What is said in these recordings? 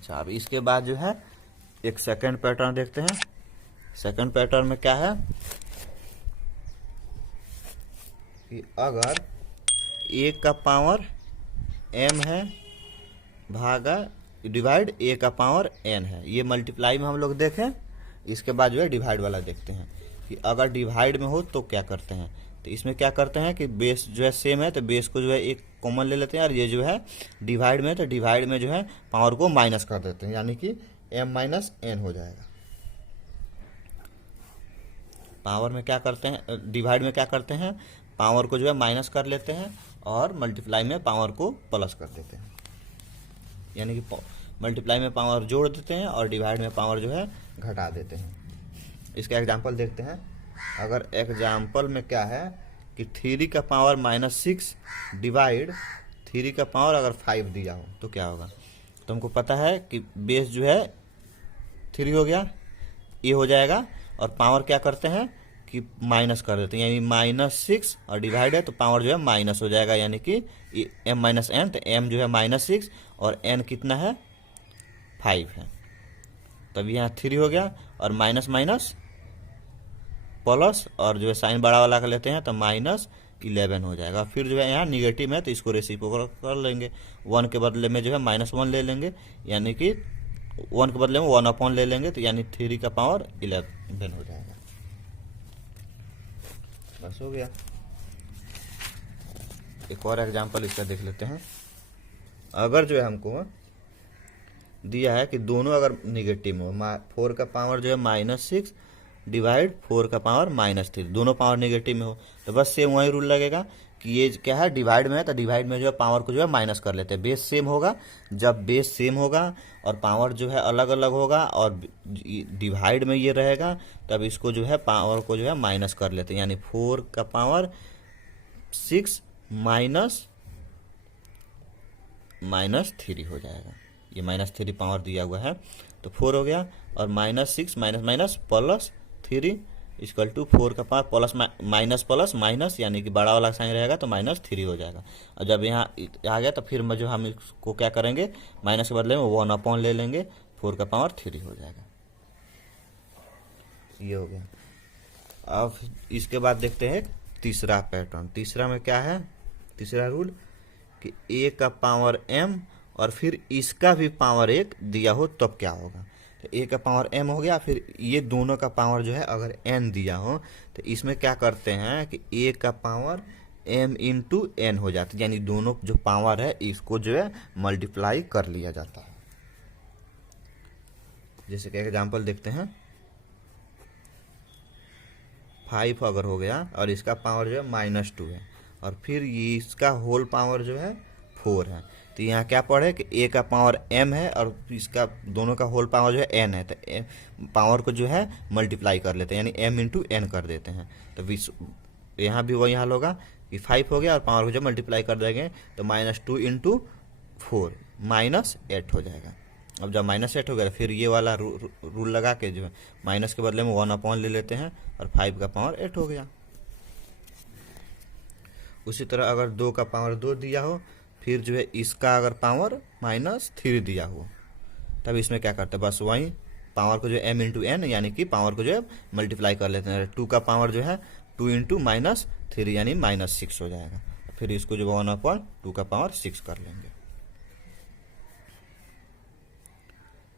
अच्छा, अब इसके बाद जो है एक सेकंड पैटर्न देखते हैं। सेकंड पैटर्न में क्या है कि अगर a का पावर m है भागा डिवाइड a का पावर n है, ये मल्टीप्लाई में हम लोग देखें। इसके बाद जो है डिवाइड वाला देखते हैं कि अगर डिवाइड में हो तो क्या करते हैं। तो इसमें क्या करते हैं कि बेस जो है सेम है तो बेस को जो है एक कॉमन ले लेते हैं, और ये जो है डिवाइड में तो डिवाइड में जो है पावर को माइनस कर देते हैं, यानी कि m माइनस एन हो जाएगा। पावर में क्या करते हैं, डिवाइड में क्या करते हैं, पावर को जो है माइनस कर लेते हैं और मल्टीप्लाई में पावर को प्लस कर देते हैं, यानी कि मल्टीप्लाई में पावर जोड़ देते हैं और डिवाइड में पावर जो है घटा देते हैं। इसका एग्जांपल देखते हैं। अगर एग्जांपल में क्या है कि 3 का पावर -6 डिवाइड 3 का पावर अगर 5 दिया हो तो क्या होगा। तो हमको पता है कि बेस जो है 3 हो गया, ये हो जाएगा, और पावर क्या करते हैं कि माइनस कर देते हैं, यानी -6 और डिवाइड है तो पावर जो है माइनस हो जाएगा, यानी कि m माइनस एन। तो m जो है -6 और n कितना है 5 है, तब यहाँ 3 हो गया, और माइनस माइनस प्लस, और जो है साइन बड़ा वाला कर लेते हैं तो -11 हो जाएगा। फिर जो है यहाँ निगेटिव है तो इसको रेसिप्रोकल कर लेंगे, 1 के बदले में जो है -1 ले लेंगे, यानी कि 1 के बदले में 1/, ले लेंगे, तो यानी 3 का पावर 11 हो जाएगा। बस हो गया। एक और एग्जांपल इसका देख लेते हैं। अगर जो है हमको दिया है कि दोनों अगर निगेटिव हो, 4 का पावर जो है -6 डिवाइड 4 का पावर -3, दोनों पावर निगेटिव में हो, तो बस सेम वही रूल लगेगा कि ये क्या है डिवाइड में है तो डिवाइड में जो है पावर को जो है माइनस कर लेते हैं। बेस सेम होगा, जब बेस सेम होगा और पावर जो है अलग अलग होगा और डिवाइड में ये रहेगा, तब इसको जो है पावर को जो है माइनस कर लेते हैं, यानी 4 का पावर 6 -3 हो जाएगा। ये -3 पावर दिया हुआ है तो 4 हो गया, और -6 minus minus plus 3 equal to 4 का पावर प्लस माइनस, यानी कि बड़ा वाला साइन रहेगा तो -3 हो जाएगा। और जब यहाँ आ गया तो फिर जो हम इसको क्या करेंगे, माइनस के बदले में 1/, ले लेंगे, 4 का पावर 3 हो जाएगा। ये हो गया। अब इसके बाद देखते हैं तीसरा पैटर्न। तीसरा में क्या है, तीसरा रूल कि a का पावर m और फिर इसका भी पावर 1 दिया हो तब क्या होगा। तो a का पावर m हो गया, फिर ये दोनों का पावर जो है अगर n दिया हो तो इसमें क्या करते हैं कि a का पावर m इंटू n हो जाता है, यानी दोनों जो पावर है इसको जो है मल्टीप्लाई कर लिया जाता है। जैसे कि एग्जांपल देखते हैं, 5 अगर हो गया और इसका पावर जो है -2 है, और फिर ये इसका होल पावर जो है 4 है, तो यहाँ क्या पढ़े कि a का पावर m है और इसका दोनों का होल पावर जो है n है, तो पावर को जो है मल्टीप्लाई कर लेते हैं, यानी m इंटू n कर देते हैं। तो यहाँ भी वही हाल होगा कि 5 हो गया और पावर को जो मल्टीप्लाई कर देंगे तो -2 इंटू 4 -8 हो जाएगा। अब जब -8 हो गया फिर ये वाला रूल लगा के जो है माइनस के बदले में 1/, ले लेते हैं, और 5 का पावर 8 हो गया। उसी तरह अगर 2 का पावर 2 दिया हो, फिर जो है इसका अगर पावर -3 दिया हो, तब इसमें क्या करते हैं, बस वही पावर को जो है m इंटू n, यानी कि पावर को जो है मल्टीप्लाई कर लेते हैं। 2 का पावर जो है 2 इंटू -3 यानी -6 हो जाएगा, फिर इसको जो 1/2 का पावर 6 कर लेंगे।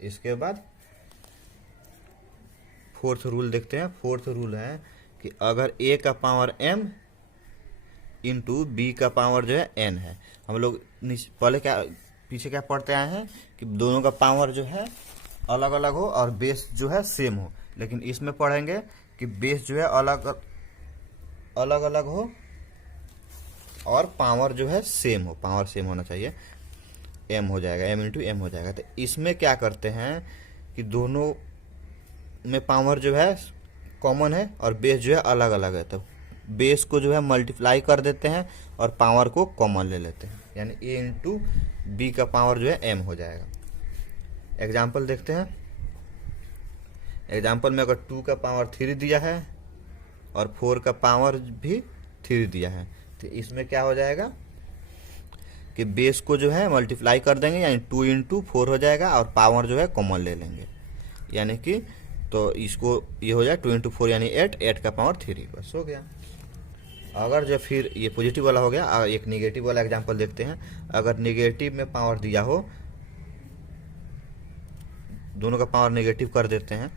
इसके बाद फोर्थ रूल देखते हैं। फोर्थ रूल है कि अगर a का पावर m इंटू बी का पावर जो है n है, हम लोग पहले क्या पीछे क्या पढ़ते आए हैं कि दोनों का पावर जो है अलग अलग हो और बेस जो है सेम हो, लेकिन इसमें पढ़ेंगे कि बेस जो है अलग अलग हो और पावर जो है सेम हो, पावर सेम होना चाहिए, m हो जाएगा, m इंटू m हो जाएगा। तो इसमें क्या करते हैं कि दोनों में पावर जो है कॉमन है और बेस जो है अलग अलग है, तो बेस को जो है मल्टीप्लाई कर देते हैं और पावर को कॉमन ले लेते हैं, यानी a इंटू बी का पावर जो है m हो जाएगा। एग्जाम्पल देखते हैं। एग्जाम्पल में अगर 2 का पावर 3 दिया है और 4 का पावर भी 3 दिया है, तो इसमें क्या हो जाएगा कि बेस को जो है मल्टीप्लाई कर देंगे, यानी 2 इंटू 4 हो जाएगा, और पावर जो है कॉमन ले लेंगे, यानी कि तो इसको ये हो जाए 2 इंटू 4 यानी 8, 8 का पावर 3, बस हो गया। अगर जो फिर ये पॉजिटिव वाला हो गया, और एक निगेटिव वाला एग्जांपल देखते हैं। अगर निगेटिव में पावर दिया हो, दोनों का पावर नेगेटिव कर देते हैं,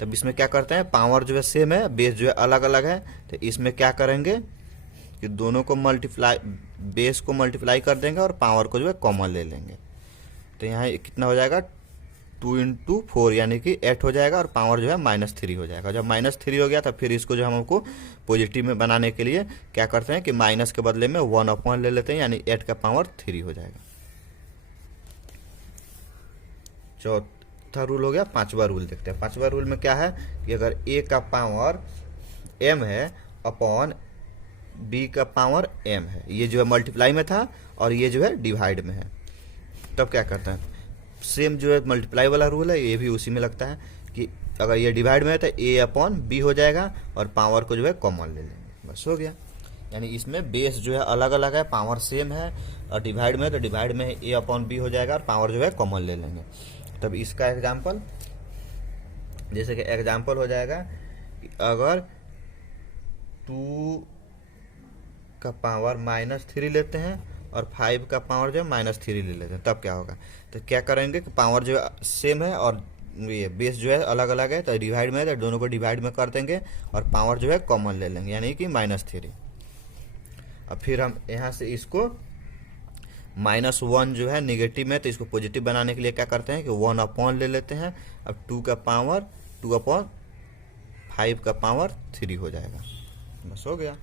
तब इसमें क्या करते हैं, पावर जो है सेम है, बेस जो है अलग अलग है, तो इसमें क्या करेंगे कि दोनों को मल्टीप्लाई, बेस को मल्टीप्लाई कर देंगे और पावर को जो है कॉमन ले लेंगे। तो यहाँ कितना हो जाएगा, 2 इंटू 4 यानी कि 8 हो जाएगा, और पावर जो है -3 हो जाएगा। जब -3 हो गया तो फिर इसको जो हमको पॉजिटिव में बनाने के लिए क्या करते हैं कि माइनस के बदले में 1 ले लेते हैं, यानी 8 का पावर 3 हो जाएगा। चौथा रूल हो गया। पांचवा रूल देखते हैं। पांचवा रूल में क्या है कि अगर a का पावर m है अपॉन b का पावर m है, ये जो है मल्टीप्लाई में था और ये जो है डिवाइड में है, तब क्या करते हैं, सेम जो है मल्टीप्लाई वाला रूल है, ये भी उसी में लगता है कि अगर ये डिवाइड में है तो a अपॉन b हो जाएगा और पावर को जो है कॉमन ले लेंगे, बस हो गया। यानी इसमें बेस जो है अलग अलग है, पावर सेम है, और डिवाइड में है तो डिवाइड में a अपॉन b हो जाएगा और पावर जो है कॉमन ले लेंगे। तब इसका एग्जाम्पल, जैसे कि एग्जाम्पल हो जाएगा कि अगर 2 का पावर -3 लेते हैं और 5 का पावर जो है -3 ले लेते हैं, तब क्या होगा, तो क्या करेंगे कि पावर जो है सेम है और ये बेस जो है अलग अलग है, तो डिवाइड में है तो दोनों को डिवाइड में कर देंगे और पावर जो है कॉमन ले लेंगे, यानी कि -3। अब फिर हम यहाँ से इसको -1 जो है निगेटिव में, तो इसको पॉजिटिव बनाने के लिए क्या करते हैं कि 1 अपॉन ले लेते हैं। अब 2 का पावर 2 अपॉन 5 का पावर 3 हो जाएगा, बस हो गया।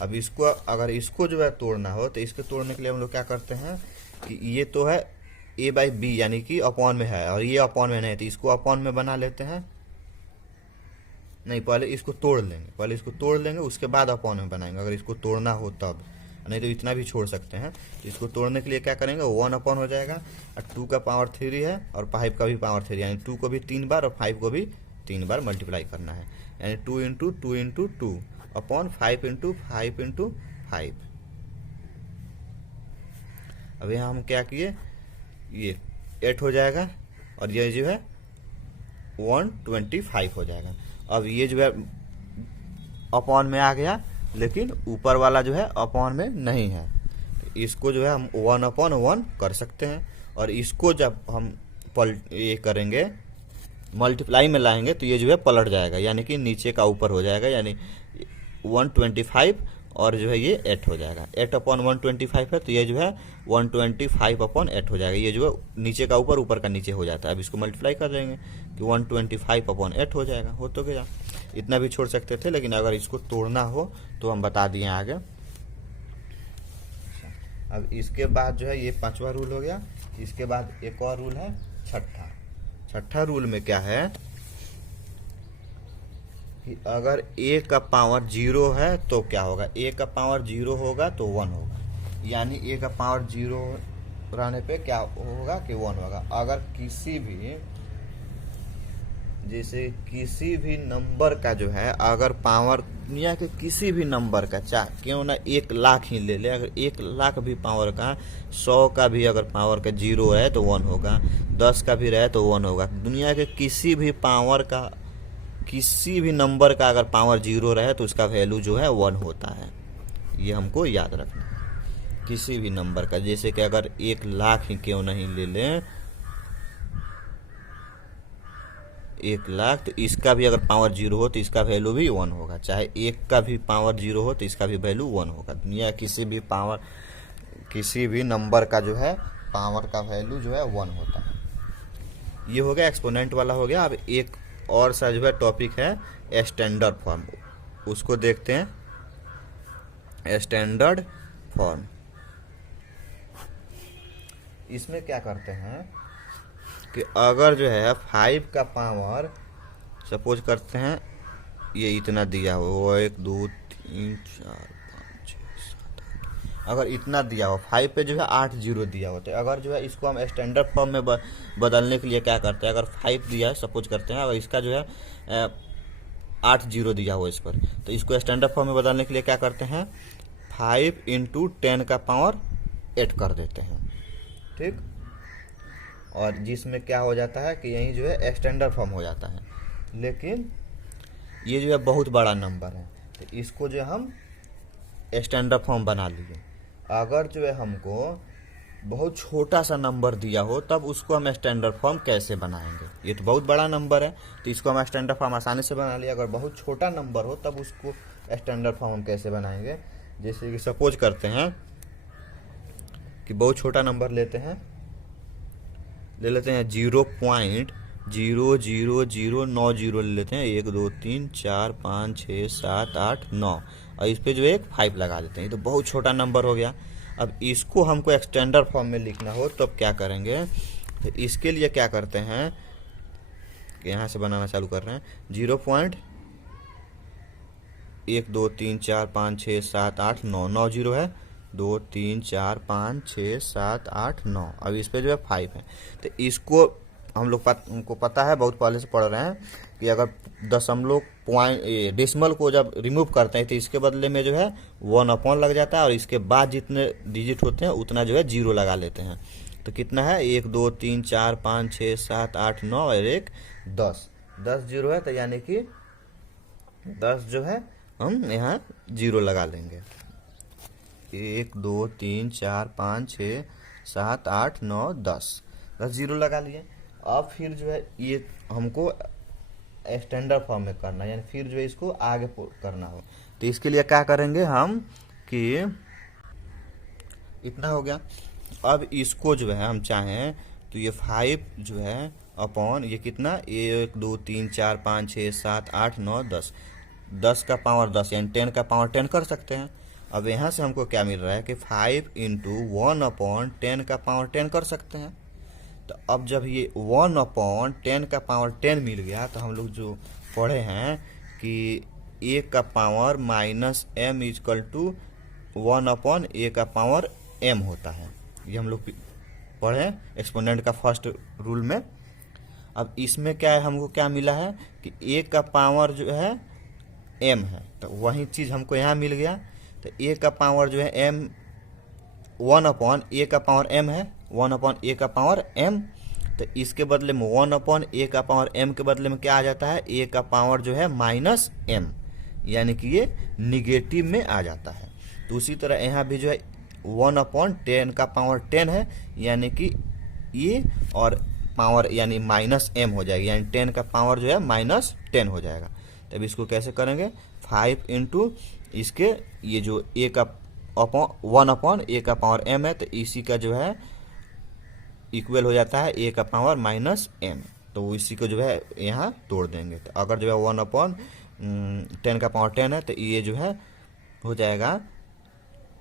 अब इसको अगर इसको जो है तोड़ना हो तो इसको तोड़ने के लिए हम लोग क्या करते हैं कि ये तो है a/b यानी कि अपॉन में है और ये अपॉन में नहीं, तो इसको अपॉन में बना लेते हैं। नहीं, पहले इसको तोड़ लेंगे, उसके बाद अपॉन में बनाएंगे, अगर इसको तोड़ना हो तब, नहीं तो इतना भी छोड़ सकते हैं। इसको तोड़ने के लिए क्या करेंगे, 1 अपॉन हो जाएगा और 2 का पावर 3 है और 5 का भी पावर 3, यानी 2 को भी 3 बार और 5 को भी 3 बार मल्टीप्लाई करना है, यानी 2 into 2 into 2 upon 5 into 5 into 5। अब यहाँ हम क्या किए, ये 8 हो जाएगा और ये जो है 125 हो जाएगा। अब ये जो है अपॉन में आ गया, लेकिन ऊपर वाला जो है अपॉन में नहीं है, तो इसको जो है हम 1/1 कर सकते हैं। और इसको जब हम ये करेंगे मल्टीप्लाई में लाएंगे तो ये जो है पलट जाएगा, यानी कि नीचे का ऊपर हो जाएगा, यानी 125 और जो है ये 8 हो जाएगा। 8/125 है तो ये जो है 125/8 हो जाएगा, ये जो है नीचे का ऊपर ऊपर का नीचे हो जाता है। अब इसको मल्टीप्लाई कर देंगे कि 125/8 हो जाएगा, हो तो गया। इतना भी छोड़ सकते थे, लेकिन अगर इसको तोड़ना हो तो हम बता दिए आगे। अब इसके बाद जो है ये पांचवा रूल हो गया। इसके बाद एक और रूल है छठा रूल में क्या है कि अगर a का पावर 0 है तो क्या होगा, a का पावर 0 होगा तो 1 होगा, यानी a का पावर 0 रहने पे क्या होगा कि 1 होगा। अगर किसी भी, जैसे किसी भी नंबर का जो है अगर पावर दुनिया के किसी भी नंबर का, चाहे क्यों ना 1 लाख ही ले ले, अगर 1 लाख भी पावर का, 100 का भी अगर पावर का 0 है तो 1 होगा, 10 का भी रहे तो 1 होगा। दुनिया के किसी भी पावर का, किसी भी नंबर का अगर पावर 0 रहे तो उसका वैल्यू जो है 1 होता है, ये हमको याद रखना है। किसी भी नंबर का, जैसे कि अगर 1 लाख ही क्यों नहीं ले लें, 1 लाख, तो इसका भी अगर पावर 0 हो तो इसका वैल्यू भी 1 होगा, चाहे 1 का भी पावर 0 हो तो इसका भी वैल्यू 1 होगा। दुनिया किसी भी पावर, किसी भी नंबर का जो है पावर का वैल्यू जो है 1 होता है। ये हो गया एक्सपोनेंट वाला हो गया। अब एक और सा जो है टॉपिक है स्टैंडर्ड फॉर्म, उसको देखते हैं। स्टैंडर्ड फॉर्म, इसमें क्या करते हैं कि अगर जो है 5 का पावर, सपोज करते हैं ये इतना दिया हो, 1 2 3 4 5 6 7 8, अगर इतना दिया हो, 5 पे जो है 8 0 दिया होता है। अगर जो है इसको हम स्टैंडर्ड फॉर्म में बदलने के लिए क्या करते हैं, अगर 5 दिया है सपोज करते हैं, अगर इसका जो है 8 0 दिया हो इस पर, तो इसको स्टैंडर्ड फॉर्म में बदलने के लिए क्या करते हैं, 5 इंटू 10 का पावर 8 कर देते हैं, ठीक। और जिसमें क्या हो जाता है कि यही जो है स्टैंडर्ड फॉर्म हो जाता है। लेकिन ये जो है बहुत बड़ा नंबर है, तो इसको जो हम स्टैंडर्ड फॉर्म बना लिए। अगर जो है हमको बहुत छोटा सा नंबर दिया हो तब उसको हम स्टैंडर्ड फॉर्म कैसे बनाएंगे। ये तो बहुत बड़ा नंबर है तो इसको हम स्टैंडर्ड फॉर्म आसानी से बना लिया। अगर बहुत छोटा नंबर हो तब उसको स्टैंडर्ड फॉर्म हम कैसे बनाएंगे। जैसे कि सपोज करते हैं कि बहुत छोटा नंबर ले लेते हैं 0.00090 ले लेते हैं, 1 2 3 4 5 6 7 8 9 और इस पे जो है एक 5 लगा देते हैं। ये तो बहुत छोटा नंबर हो गया। अब इसको हमको स्टैंडर्ड फॉर्म में लिखना हो तो अब क्या करेंगे, तो इसके लिए क्या करते हैं कि यहाँ से बनाना चालू कर रहे हैं। 0.1 2 3 4 5 6 7 8 9 9 जीरो है, 2 3 4 5 6 7 8 9। अब इस पे जो है 5 है। तो इसको हमको पता है, बहुत पहले से पढ़ रहे हैं कि अगर दशमलव पॉइंट डेसिमल को जब रिमूव करते हैं तो इसके बदले में जो है 1 अपॉन लग जाता है और इसके बाद जितने डिजिट होते हैं उतना जो है 0 लगा लेते हैं। तो कितना है 1 2 3 4 5 6 7 8 9 और 1 10 10 जीरो है, तो यानी कि 10 जो है हम यहाँ 0 लगा लेंगे। 1 2 3 4 5 6 7 8 9 10 0 लगा लिए। अब फिर जो है ये हमको स्टैंडर्ड फॉर्म में करना है, यानी फिर जो है इसको आगे करना हो तो इसके लिए क्या करेंगे हम कि इतना हो गया। अब इसको जो है हम चाहें तो ये 5 जो है अपॉन ये कितना 1 2 3 4 5 6 7 8 9 10 10 का पावर 10 यानी 10 का पावर 10 कर सकते हैं। अब यहाँ से हमको क्या मिल रहा है कि 5 इंटू 1 अपॉन 10 का पावर 10 कर सकते हैं। तो अब जब ये 1 अपॉन 10 का पावर 10 मिल गया तो हम लोग जो पढ़े हैं कि a का power minus m equal to 1 upon a का पावर m होता है। ये हम लोग पढ़े एक्सपोनेंट का फर्स्ट रूल में। अब इसमें क्या है, हमको क्या मिला है कि a का पावर जो है m है, तो वही चीज़ हमको यहाँ मिल गया। तो a का पावर जो है m 1 अपॉन a का पावर m है, 1 अपॉन a का पावर m। तो इसके बदले में 1 अपॉन a का पावर m के बदले में क्या आ जाता है a का पावर जो है माइनस m, यानी कि ये निगेटिव में आ जाता है। तो उसी तरह यहाँ भी जो है 1 अपॉन 10 का पावर 10 है, यानी कि ये और पावर यानी माइनस m हो जाएगी, यानी 10 का पावर जो है माइनस 10 हो जाएगा। तब इसको कैसे करेंगे 5 इंटू इसके ये जो a का अपॉन 1 अपॉन a का पावर m है, तो इसी का जो है इक्वल हो जाता है a का पावर माइनस m। तो इसी को जो है यहाँ तोड़ देंगे। तो अगर जो है 1 अपॉन 10 का पावर 10 है तो ये जो है हो जाएगा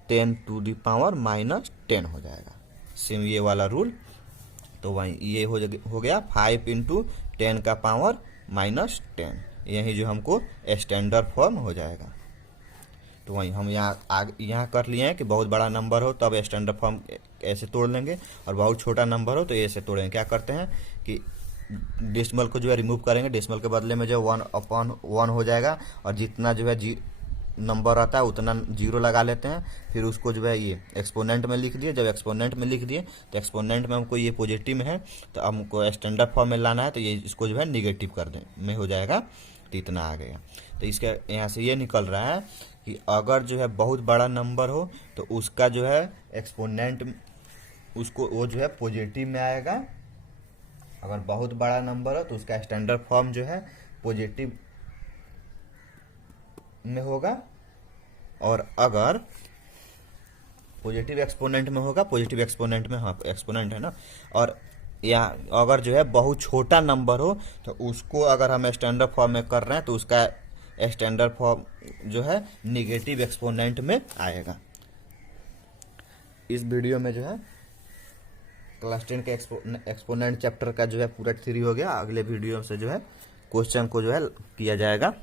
10 टू द पावर माइनस 10 हो जाएगा। सेम ये वाला रूल। तो वही ये हो गया 5 इंटू 10 का पावर माइनस 10, यही जो हमको स्टैंडर्ड फॉर्म हो जाएगा। तो वही हम यहाँ कर लिए हैं कि बहुत बड़ा नंबर हो तब स्टैंडर्ड फॉर्म ऐसे तोड़ लेंगे और बहुत छोटा नंबर हो तो ऐसे तोड़ेंगे। क्या करते हैं कि डेसिमल को जो है रिमूव करेंगे, डेसिमल के बदले में जो 1 अपॉन 1 हो जाएगा और जितना जो है नंबर आता है उतना 0 लगा लेते हैं। फिर उसको जो है ये एक्सपोनेंट में लिख दिए। जब एक्सपोनेंट में लिख दिए तो एक्सपोनेंट में हमको ये पॉजिटिव में है तो हमको स्टैंडर्ड फॉर्म में लाना है, तो ये इसको जो है निगेटिव कर दे में हो जाएगा, तो इतना आ गया। तो इसके यहाँ से ये निकल रहा है कि अगर जो है बहुत बड़ा नंबर हो तो उसका जो है एक्सपोनेंट उसको वो जो है पॉजिटिव में आएगा। अगर बहुत बड़ा नंबर हो तो उसका स्टैंडर्ड फॉर्म जो है पॉजिटिव में होगा, और अगर पॉजिटिव एक्सपोनेंट में होगा, पॉजिटिव एक्सपोनेंट में, हाँ एक्सपोनेंट है ना। और या अगर जो है बहुत छोटा नंबर हो तो उसको अगर हम स्टैंडर्ड फॉर्म में कर रहे हैं तो उसका स्टैंडर्ड फॉर्म जो है निगेटिव एक्सपोनेंट में आएगा। इस वीडियो में जो है क्लास 10 के एक्सपोनेंट चैप्टर का जो है पूरा थ्योरी हो गया। अगले वीडियो से जो है क्वेश्चन को जो है किया जाएगा।